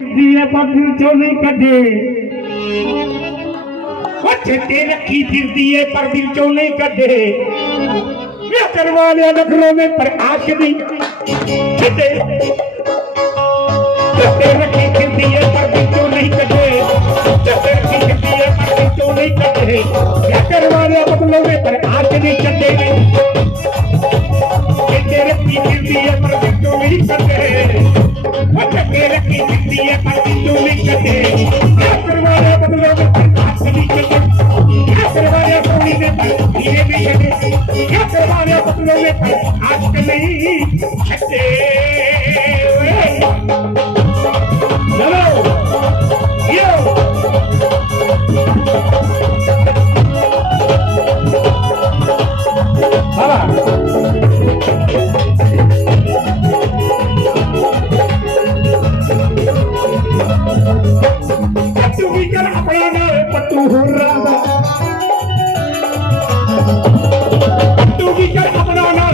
दिए बदन जो नहीं कटे छे रखी फिर दिए पर दिल जो नहीं कदे मैं करवा नखरों में पर आश नहीं रखी फिर दिए पर दिल जो नहीं कदे रखी फिर दिए पर दिल जो नहीं कदे मैं करवा लिया में पर आश नहीं कदे छे रखी फिर दिए पर दिल जो नहीं कदे ये भी क्या करवाया बदलों में आज नहीं छटे चलो यो भी कर अपना पट्टू हो रहा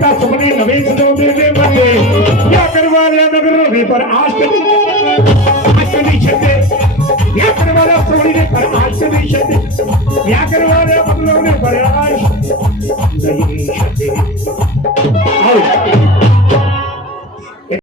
કરતા સપને નવી સજાવતે તે બને યા કરવાલા નગર રવે પર આશની આશની છતે યા કરવાલા પ્રોણી ને પર આશની છતે યા કરવાલા પગલોને પર આશ નહીં છતે